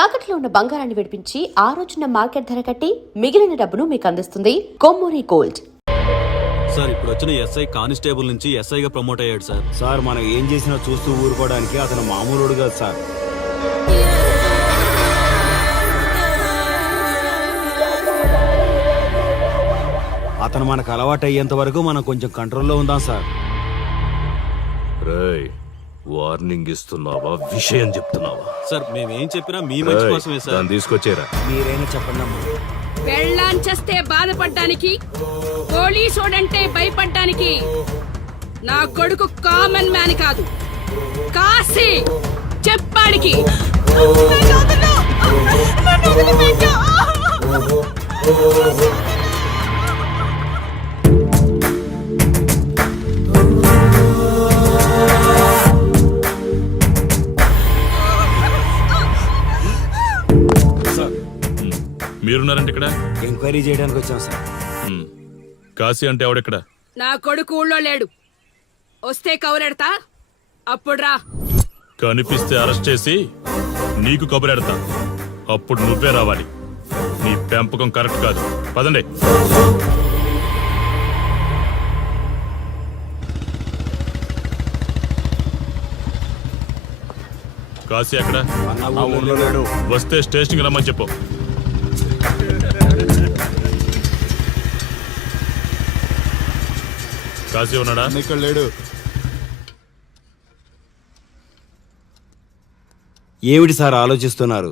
తాకట్లో ఉన్న బంగారాన్ని విడిపించి ఆ రోజున మార్కెట్ ధర కట్టి మిగిలిన డబ్బును మీకు అందిస్తుంది కొమ్మూరి గోల్డ్. సార్ ఇప్పుడు వచ్చిన ఎస్ఐ కానిస్టేబుల్ నుంచి ఎస్ఐగా ప్రమోట్ అయ్యాడు సార్. సార్ మనం ఏం చేసినా చూస్తూ ఊరుకోవడానికి అతను మామూలుడు కాదు సార్. అతను మనకు అలవాటు అయ్యేంత వరకు మనం కొంచెం కంట్రోల్లో ఉందాం సార్. రేయ్, వార్నింగ్ ఇస్తున్నావా విషయం చెప్తున్నావా? సార్ మేమేం చెప్పినా మీ మంచి కోసమే సార్. దాన్ని తీసుకొచ్చేరా. మీరైనా చెప్పండి అమ్మా. పెళ్ళాంచేస్తే బాధపడ్డానికి, పోలీసోడంటే భయపడ్డానికి నా కొడుకు కామన్ మ్యాన్ కాదు, కాశీ చెప్పాడికి. మీరున్నారంటే ఇక్కడ ఎంక్వైరీ చేయడానికి వచ్చాం సార్. కాశీ అంటే ఎవడెక్కడ? నా కొడుకు ఊళ్ళో లేడు, వస్తే కౌరెడతా, అప్పుడు రా. కనిపిస్తే అరెస్ట్ చేసి నీకు కబురెడతా, అప్పుడు నువ్వే రావాలి. నీ పెంపకం కరెక్ట్ కాదు. పదండి. కాశీ ఎక్కడ? ఊర్లో లేడు. వస్తే స్టేషన్కి రమ్మని చెప్పు. కాశీ ఉన్నాడా? ఇక్కడ లేడు. ఏమిటి సార్ ఆలోచిస్తున్నారు?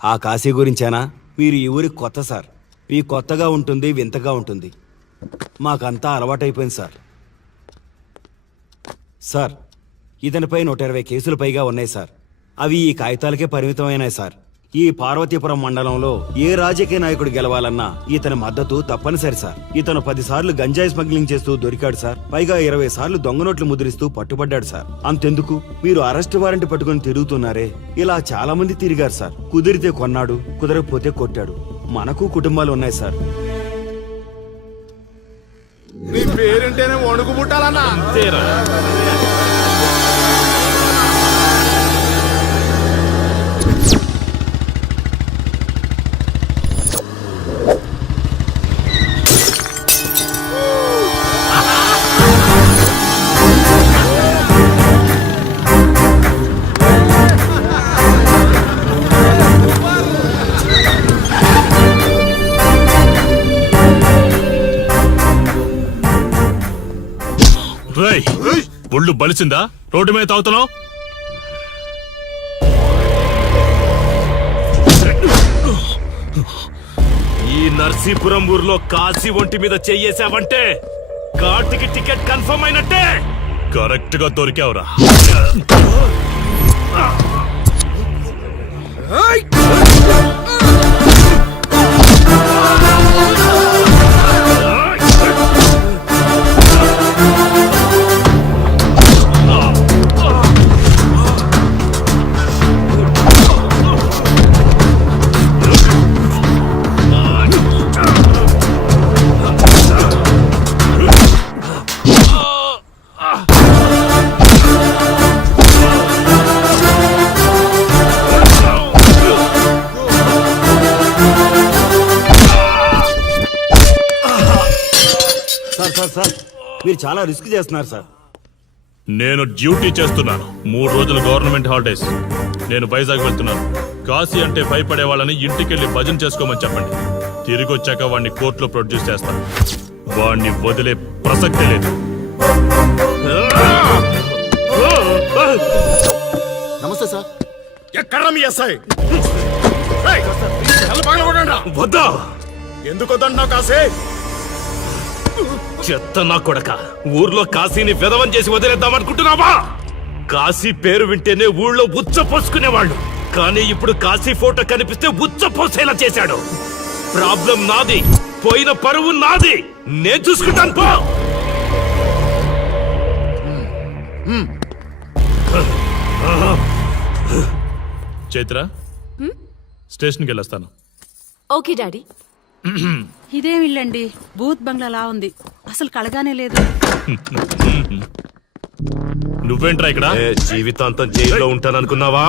ఆ కాశీ గురించేనా? మీరు ఈ ఊరికి కొత్త సార్. మీ కొత్తగా ఉంటుంది, వింతగా ఉంటుంది. మాకంతా అలవాటైపోయింది సార్. సార్, ఇతనిపై 120 కేసులు పైగా ఉన్నాయి సార్. అవి ఈ కాగితాలకే పరిమితమైనాయి సార్. ఈ పార్వతీపురం మండలంలో ఏ రాజకీయ నాయకుడు గెలవాలన్నా ఇతని మద్దతు తప్పనిసరి సార్. ఇతను 10 సార్లు గంజాయి స్మగ్లింగ్ చేస్తూ దొరికాడు సార్. పైగా 20 సార్లు దొంగ నోట్లు ముద్రిస్తూ పట్టుబడ్డాడు సార్. అంతెందుకు, మీరు అరెస్ట్ వారెంట్ పట్టుకుని తిరుగుతున్నారే, ఇలా చాలా మంది తిరిగారు సార్. కుదిరితే కొన్నాడు, కుదరకపోతే కొట్టాడు. మనకు కుటుంబాలు ఉన్నాయి సార్. నీ పేరుంటేనే వణుకు పుట్టాలన్నా. ఒళ్ళు బలిసిందా? రోడ్డు మీద తాగుతున్నావు? ఈ నర్సీపురం ఊర్లో కాశీ ఒంటి మీద చెయ్యేసావంటే కార్తికి టికెట్ కన్ఫర్మ్ అయినట్టే. కరెక్ట్ గా దొరికావురా. సార్, మీరు చాలా రిస్క్ చేస్తున్నారు సార్. నేను డ్యూటీ చేస్తున్నాను. 3 రోజులు గవర్నమెంట్ హాలిడేస్. నేను వైజాగ్ వెళ్తున్నాను. కాశీ అంటే భయపడే వాళ్ళని ఇంటికెళ్ళి భజన చేసుకోమని చెప్పండి. తిరిగి వచ్చాక వాడిని కోర్టులో ప్రొడ్యూస్ చేస్తాను. వాడిని వదిలే ప్రసక్తే లేదు. నమస్తే సార్. ఎక్కడ మీ ఎస్ఐ? వద్దా? ఎందుకు వద్దంటున్నావు కాశీ? చెత్త నా కొడక, ఊర్లో కాశీని విధవం చేసి వదిలేద్దామనుకుంటున్నావా? కాశీ పేరు వింటేనే ఊళ్ళో ఉచ్చ పోసుకునేవాళ్ళు, కానీ ఇప్పుడు కాశీ ఫోటో కనిపిస్తే ఉచ్చ పోసేలా చేశాడు. ప్రాబ్లం నాది, పోయిన పరువు నాది. నేను చూసుకుంటాను. పో. చైత్ర, స్టేషన్కి వెళ్ళొస్తాను. Okay daddy. ఇదేం ఇల్లండి, బూత్ బంగ్లాలా ఉంది, అసలు కలగానే లేదు. నువ్వేంట్రా ఇక్కడ? జీవితాంతం జైల్లో ఉంటాననుకున్నావా?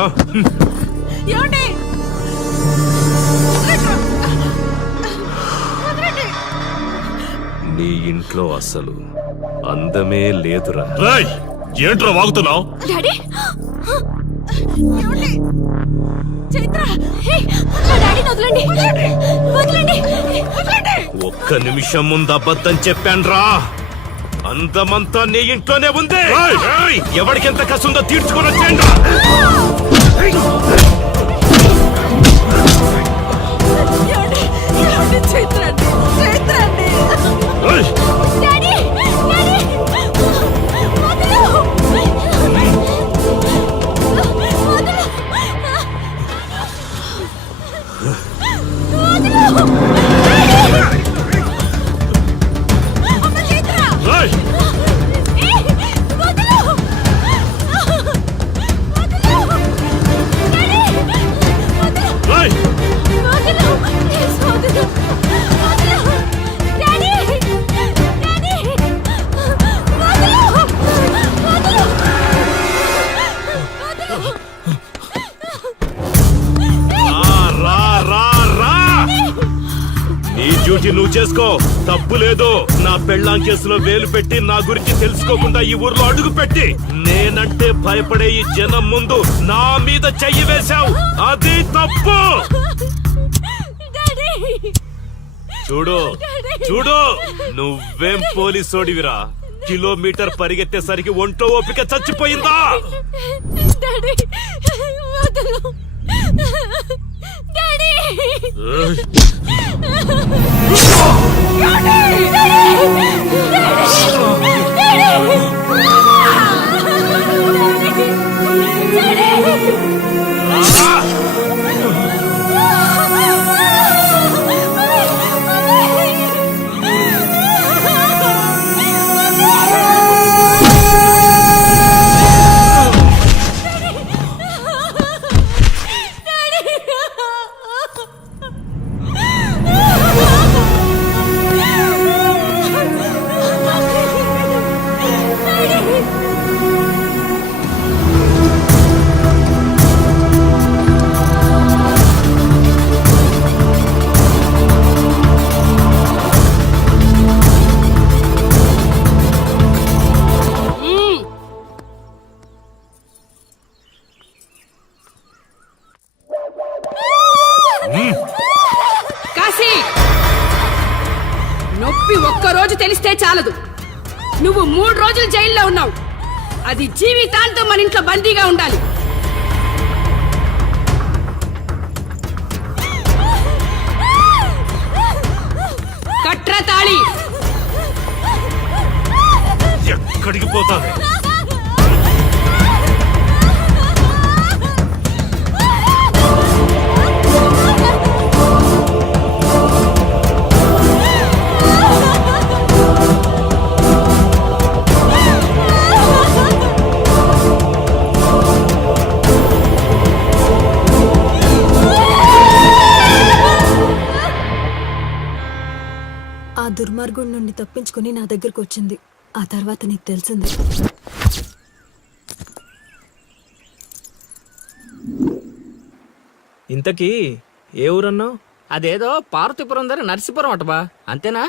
ఏమండి, దాంట్లో అసలు అందమే లేదురా. రాయ్ ఏంట్రా వాగుతున్నావు? డాడీ ఏమండి? చైత్ర హే, నా డాడీని వదలండి వదలండి వదలండి. ఒక్క నిమిషం ముందు అబద్ధం చెప్పాన్రా. అందమంతా నీ ఇంట్లోనే ఉంది. రాయ్, ఎవరికెంత కసుందో తీర్చుకొని వచ్చేయండి. ఏమండి? ఏమండి? చైత్ర అండి చైత్ర అండి. డాడీ డాడీ వదలు డ్యూటీ నువ్వు చేసుకో, తప్పు లేదు. నా పెళ్ళాం కేసులో వేలు పెట్టి నా గురించి తెలుసుకోకుండా ఈ ఊర్లో అడుగు పెట్టి నేనంటే భయపడే ఈ జనం ముందు నా మీద చెయ్యి వేశావు, అది తప్పు. చూడు చూడు, నువ్వేం పోలీసోడివిరా. కిలోమీటర్ పరిగెత్తేసరికి ఒంట్లో ఓపిక చచ్చిపోయిందా? డాడీ వదలు డాడీ. కాశీ, నొప్పి ఒక్కరోజు తెలిస్తే చాలదు. నువ్వు 3 రోజులు జైల్లో ఉన్నావు. అది జీవితాంతం మన ఇంట్లో బందీగా ఉండాలి. కట్రా తాళి. ఎక్కడికి పోతావే? ఆ దుర్మార్గుడి నుండి తప్పించుకుని నా దగ్గరకు వచ్చింది. ఆ తర్వాత నీకు తెలిసింది. ఇంతకీ ఏ ఊరన్నావు? అదేదో పార్వతీపురం దగ్గర నరసీపురం అటబా, అంతేనా?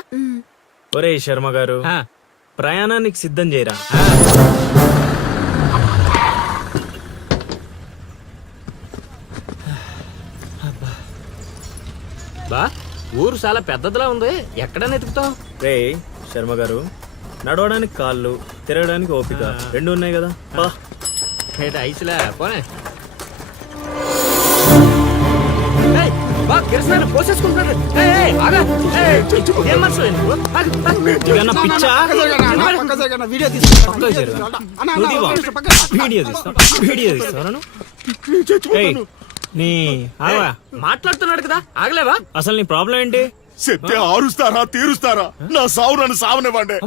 ఒరే శర్మ గారు, ప్రయాణానికి సిద్ధం చేయరా. బా, ఊరు చాలా పెద్దదిలా ఉంది. ఎక్కడ వెతుకుతావు? రే శర్మ గారు, నడవడానికి కాళ్ళు, తిరగడానికి ఓపిక 2 ఉన్నాయి కదా. బా ఐసులా పోనే. పోసేసుకుంటాడు. మాట్లాడుతున్నాడు కదా, ఆగలేవా? అసలు నీ ప్రాబ్లం ఏంటి? చెప్తే ఆరుస్తారా తీరుస్తారా? నా సావు నన్ను సావనివ్వండి.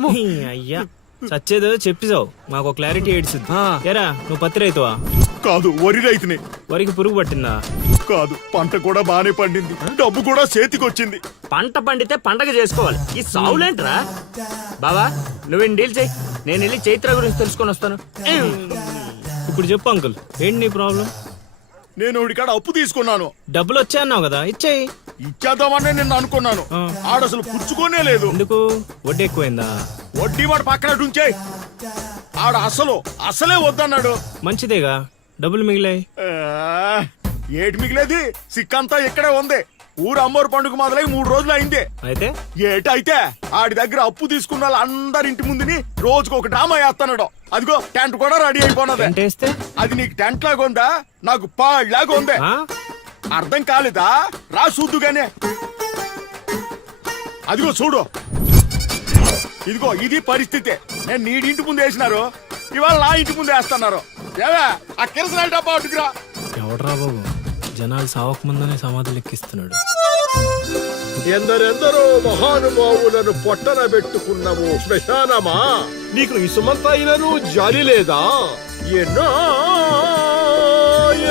అయ్యా చచ్చేదో చెప్పిసావు, మాకు క్లారిటీ ఏడ్చింది. ఎరా నువ్వు పత్తి రైతువా? కాదు, వరి రైతుని. వరికి పురుగు పట్టిందా? కాదు, పంట కూడా బానే పండింది, డబ్బు కూడా చేతికొచ్చింది. పంట పండితే పండగ చేసుకోవాలి, ఈ సావులేంట్రా? బావా నువ్వు డీల్ చెయ్యి, నేను వెళ్ళి చైత్ర గురించి తెలుసుకొని వస్తాను. ఇప్పుడు చెప్పు అంకుల్, ఏంటి నీ ప్రాబ్లం? నేను కాడ అప్పు తీసుకున్నాను. డబ్బులు వచ్చాయన్నావు కదా, ఇచ్చేయి. ఇచ్చేద్దామని నిన్ను అనుకున్నాను ఆడసలు పుచ్చుకోనే లేదు. ఎందుకు వడ్డీ ఎక్కువైందా? వడ్డీ మాట పక్కన ఉంచేయ్. ఆడ అసలే వద్దన్నాడు. మంచిదేగా, డబ్బులు మిగిలాయి. ఆ, ఏటి మిగిలేది? సిక్కంతా ఇక్కడే ఉంది. ఊరు అమ్మోరు పండుగ మొదలై 3 రోజులు అయింది. అయితే ఏటైతే ఆడి దగ్గర అప్పు తీసుకున్న వాళ్ళందరి ఇంటి ముందుని రోజుకు ఒక డ్రామా వేస్తున్నాడు. అదిగో టెంట్ కూడా రెడీ అయిపోయినది. టెంట్ వేస్తే? అది నీకు టెంట్ లాగా ఉందా, నాకు పాళ్ళలాగా ఉంది. ఆ? అర్థం కాలేదా? రా చూద్దుగానే. అదిగో చూడు, ఇదిగో ఇది పరిస్థితి. నేను నీ ఇంటి ముందు వేసినారు, ఇవాళ నా ఇంటి ముందు వేస్తున్నారు. ఏవే ఆ కిరసనాల డబ్బా అటుకురా. ఎవడరా బాబు, జనాలు సావక ముందనే సమాధులు ఎక్కిస్తున్నాడు. ఎందరెందరో మహానుభావులను పొట్టన పెట్టుకున్నావు శ్మశానమా, నీకు ఇసుమంతైనను జాలి లేదా? ఎన్నో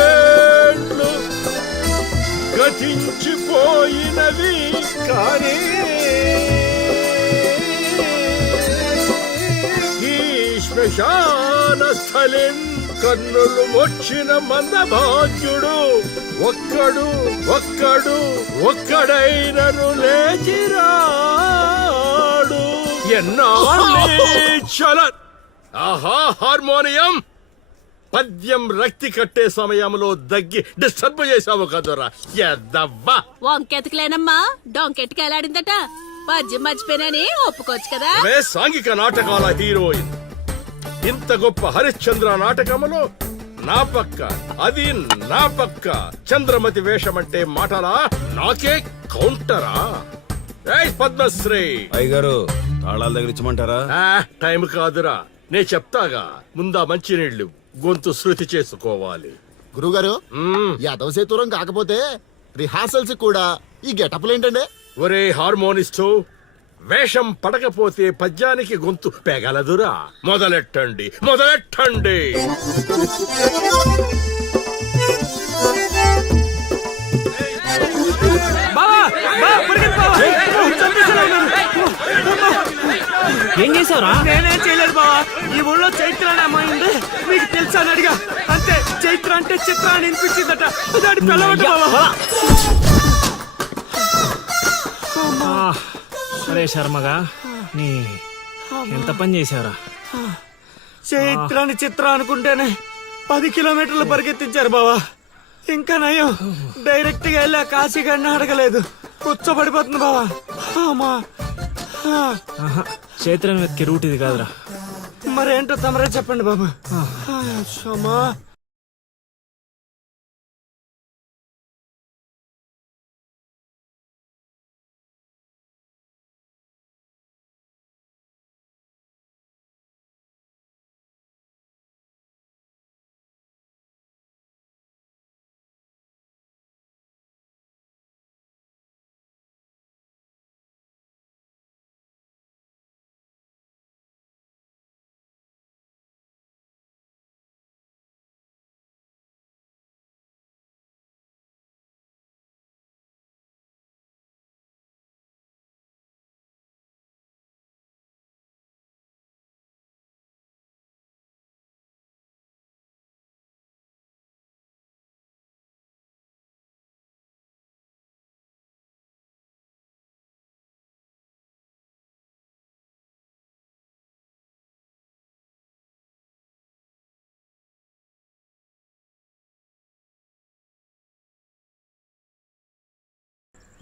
ఏండ్లు గతించిపోయినవి కానీ ఈ శ్మశాన స్థలం కన్నులు వచ్చిన మందభాగ్యుడు ఒక్కడైనను లేచిరాడు. ఎన్నాళ్ళ ఆహా హార్మోనియం పద్యం రక్తి కట్టే సమయంలో దగ్గి డిస్టర్బ్ చేసావు కదరా ఎద్దవ్వా. వంకెతకలేనమ్మా డొంకెట్టుకు ఎలాడిందట. పద్యం మర్చిపోయినని ఒప్పుకోవచ్చు కదా. సాంఘిక నాటకాల హీరోయిన్ ఇంత గొప్ప హరిశ్చంద్ర నాటకములో నా పక్క చంద్రమతి వేషమంటే మాటలా, నాకే కౌంటరా? పద్మశ్రీ అయ్యగారు తాళాల దగ్గర ఇచ్చమంటారా? టైం కాదురా, నే చెప్తాగా. ముందా మంచినీళ్లు, గొంతు శృతి చేసుకోవాలి. గురుగారు యాదవ సేతురం కాకపోతే రిహార్సల్స్ కూడా ఈ గెటప్లు ఏంటండి? ఒరే హార్మోనిస్టు, వేషం పడకపోతే పద్యానికి గొంతు పెగలదురా. మొదలెట్టండి. ఏం చేసావురా? నేనేం చేయలేదు బావా. ఈ ఊళ్ళో చైత్ర అనే అమ్మాయి ఉంది, మీకు తెలుసా అని అడిగా. అంతే, చైత్ర అంటే చిత్ర అని వినిపించిందట. దాని పిల్లవట బావా. అరే శర్మగా, నీ ఎంత పని చేశారా? చైత్రాన్ని చిత్ర అనుకుంటేనే 10 కిలోమీటర్లు పరిగెత్తించారు బావా. ఇంకా నయం, డైరెక్ట్ గా వెళ్ళా కాశీగాడిని అడగలేదు. కూర్చోబడిపోతుంది బావా. చైత్రను వెతికే రూట్ ఇది కాదురా. మరేంటో తమరే చెప్పండి బాబా.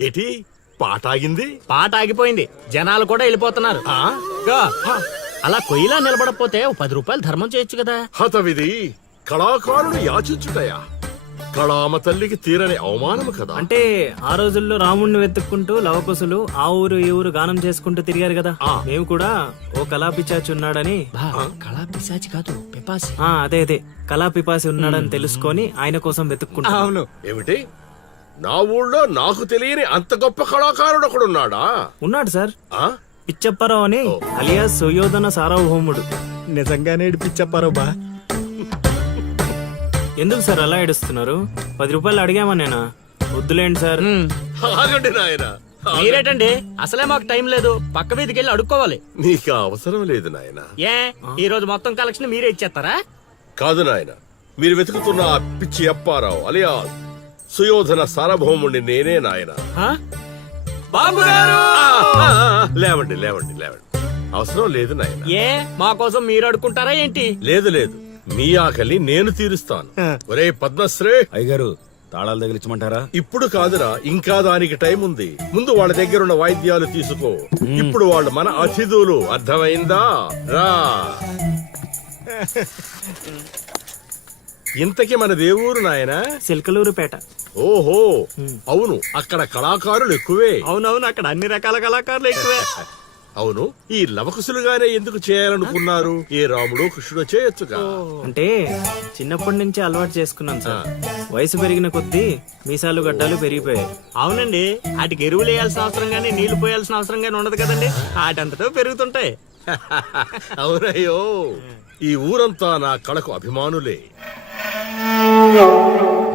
ఏటి పాట ఆగింది? పాట ఆగిపోయింది, జనాలు కూడా వెళ్ళిపోతున్నారు. అలా కొయ్యిలా నిలబడకపోతే 10 రూపాయలు ధర్మం చేయొచ్చు కదా. హతవిధి కళాకారుడు యాచించుటయా? కళామ తల్లికి తీరని అవమానము కదా. అంటే ఆ రోజుల్లో రాముణ్ణి వెతుక్కుంటూ లవకుశులు ఆ ఊరు ఈ ఊరు గానం చేసుకుంటూ తిరిగారు కదా. మేము కూడా ఓ కళా పిశాచి ఉన్నాడని. కళా పిశాచి కాదు, పిపాసి. అదే కళా పిపాసి ఉన్నాడని తెలుసుకొని ఆయన కోసం వెతుక్కుంటా. అవును. ఏమిటి, నా ఊళ్ళో నాకు తెలియని అంత గొప్ప కళాకారుడు ఒకడున్నాడా? ఉన్నాడు సార్, పిచ్చప్పారావు అని, అలియాస్ సుయోధన సార్వభౌముడు. నిజంగానే పిచ్చప్పారావు బా. ఎందుకు సార్ అలా ఏడుస్తున్నారు? 10 రూపాయలు అడిగామా నేనా? వద్దులేండి సార్. ఆగండి నాయన. మీరేటండి, అసలే మాకు టైం లేదు. పక్క వీధికి వెళ్ళి అడుక్కోవాలి. నీకు అవసరం లేదు నాయన. ఏ ఈ రోజు మొత్తం కలెక్షన్ మీరే ఇచ్చేస్తారా? కాదు నాయన, మీరు వెతుకుతున్న ఆ పిచ్చి అప్పారావు అలియా సుయోధన సార్వభౌముణ్ణి నేనే నాయన. బాబు గారు లేవండి లేవండి లేవండి, అవసరం లేదు నాయన. ఏ మా కోసం మీరు అడుకుంటారా ఏంటి? లేదు లేదు, మీ ఆకలి నేను తీరుస్తాను. ఒరే పద్మశ్రీ, అయ్యగారు తాళాలు తగిలించమంటారా? ఇప్పుడు కాదురా, ఇంకా దానికి టైం ఉంది. ముందు వాళ్ళ దగ్గరున్న వాయిద్యాలు తీసుకో. ఇప్పుడు వాళ్ళు మన అతిథులు, అర్థమైందా? రా. ఇంతకీ మన దేవురు నాయనా? సిల్కలూరుపేట. ఓహో, అవును, అక్కడ కళాకారులు ఎక్కువే. అవునవును, అక్కడ అన్ని రకాల కళాకారులు ఎక్కువే. అవును, ఈ లవకుశులుగానే ఎందుకు చేయాలనుకున్నారు? ఏ రాముడు కృష్ణుడు చేయొచ్చుగా. అంటే చిన్నప్పటి నుంచి అలవాటు చేసుకున్నాను సార్. వయసు పెరిగిన కొద్దీ మీసాలు గడ్డాలు పెరిగిపోయాయి. అవునండి, వాటికి ఎరువులు వేయాల్సిన అవసరం గానీ నీళ్లు పోయాల్సిన అవసరం గానీ ఉండదు కదండి. వాటంతటో పెరుగుతుంటాయి. అవునయ్యో, ఈ ఊరంతా నా కళకు అభిమానులే.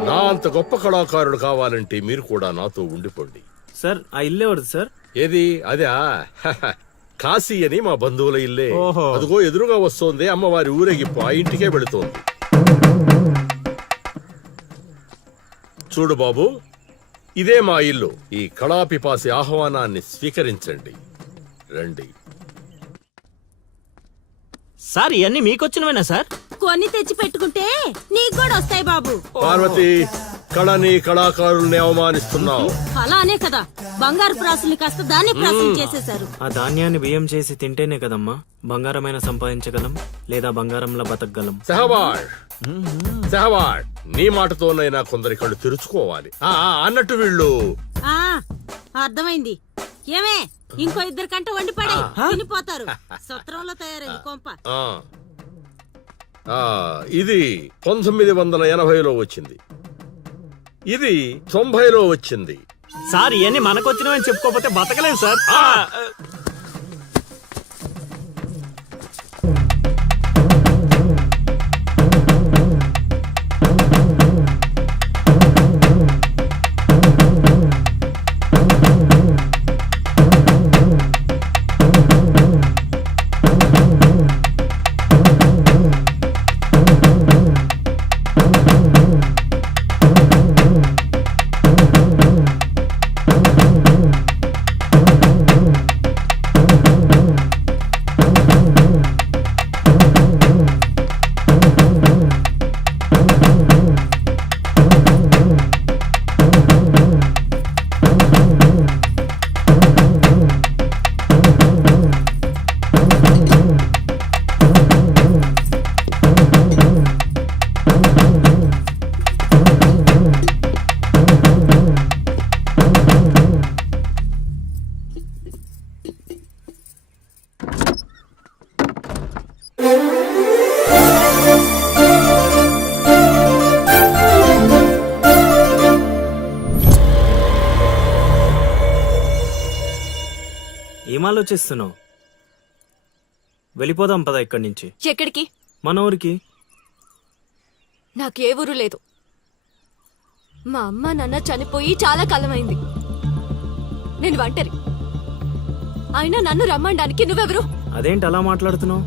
నా అంత గొప్ప కళాకారుడు కావాలంటే మీరు కూడా నాతో ఉండిపోండి. సార్ ఆ ఇల్లు ఎవరిది సార్? ఏది? అదే కాశీ అని మా బంధువుల ఇల్లే. ఓహో. అదిగో ఎదురుగా వస్తోంది అమ్మవారి ఊరేగింపు, ఆ ఇంటికే వెళుతోంది. చూడు బాబు, ఇదే మా ఇల్లు. ఈ కళాపిపాసి ఆహ్వానాన్ని స్వీకరించండి. రండి. సార్ ఇవన్నీ మీకొచ్చినవేనా సార్? కొన్ని తెచ్చి పెట్టుకుంటే నీకు కూడా వస్తాయి బాబు. పార్వతి, కళని కళాకారుల్ని అవమానిస్తున్నావు. అలానే కదా బంగారు ప్రాసుల్ని కాస్త దాన్ని ప్రాసం చేసేశారు. ఆ ధాన్యాన్ని బియ్యం చేసి తింటేనే కదమ్మా బంగారమైన సంపాదించగలం, లేదా బంగారంలో బతకగలం. సెహబాడ్ సెహబాడ్, నీ మాటతోనైనా కొందరి కళ్ళు తెరుచుకోవాలి. అన్నట్టు వీళ్ళు ఆ అర్థమైంది. ఏమే ఇంకో ఇద్దరు కంట వండి పడే తినిపోతారు. సత్రంలో తయారైంది కొంప. ఇది 1980లో వచ్చింది, ఇది 90లో వచ్చింది. సార్ ఇవన్నీ మనకొచ్చినవని చెప్పుకోకపోతే బతకలేం సార్. ఏం ఆలోచిస్తున్నావు? వెళ్ళిపోదాం పద ఇక్కడి నుంచి. ఎక్కడికి? మన ఊరికి. నాకే ఊరు లేదు. మా అమ్మ నాన్న చనిపోయి చాలా కాలమైంది. నేను ఒంటరి. అయినా నన్ను రమ్మడానికి నువ్వెవరు? అదేంటి అలా మాట్లాడుతున్నావు?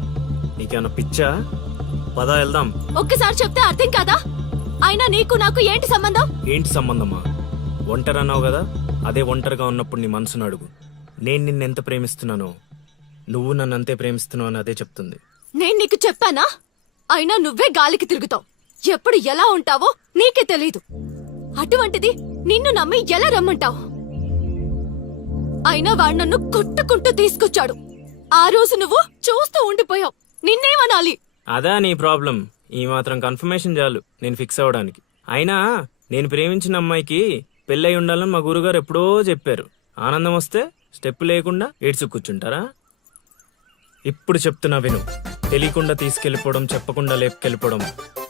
నీకేమన్నా పిచ్చా? పద వెళ్దాం. ఒక్కసారి చెప్తే అర్థం కాదా? అయినా నీకు నాకు ఏంటి సంబంధం? ఏంటి సంబంధమా? ఒంటరి అన్నావు కదా, అదే ఒంటరిగా ఉన్నప్పుడు నీ మనసును అడుగు. నేను నిన్నెంత ప్రేమిస్తున్నానో నువ్వు నన్ను అంతే ప్రేమిస్తున్నావు అని అదే చెప్తుంది. నేను నీకు చెప్పానా? అయినా నువ్వే గాలికి తిరుగుతావు. ఎప్పుడు ఎలా ఉంటావో నీకే తెలీదు. అటువంటిది నిన్ను నమ్మి ఎలా రమ్మంటావు? అయినా వాడు నన్ను కొట్టుకుంటూ తీసుకొచ్చాడు. ఆ రోజు నువ్వు చూస్తూ ఉండిపోయావు. నిన్నేమనాలి? అదా నీ ప్రాబ్లం? ఈ మాత్రం కన్ఫర్మేషన్ చాలు నేను ఫిక్స్ అవ్వడానికి. అయినా నేను ప్రేమించిన అమ్మాయికి పెళ్ళై ఉండాలని మా గురుగారు ఎప్పుడో చెప్పారు. ఆనందం వస్తే స్టెప్ లేకుండా ఏడ్చు కూర్చుంటారా? ఇప్పుడు చెప్తున్నా విను. తెలియకుండా తీసుకెళ్లిపోవడం, చెప్పకుండా లేపుకెళ్ళిపోవడం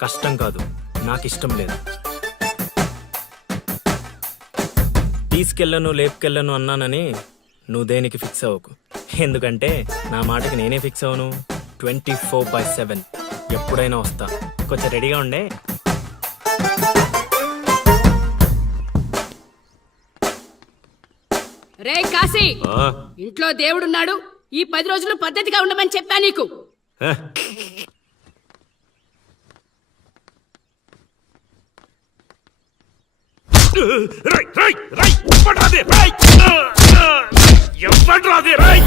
కష్టం కాదు, నాకిష్టం లేదు. తీసుకెళ్ళను లేపుకెళ్ళను అన్నానని నువ్వు దేనికి ఫిక్స్ అవ్వకు. ఎందుకంటే నా మాటకి నేనే ఫిక్స్ అవ్వను. 24/7 ఎప్పుడైనా వస్తా. కొంచెం రెడీగా ఉండే. రే కాశీ, ఇంట్లో దేవుడున్నాడు. ఈ 10 రోజులు పద్ధతిగా ఉండమని చెప్పా నీకు. రై రై రై ఇవ్వడ్రాదే రై ఇవ్వడ్రాదే రై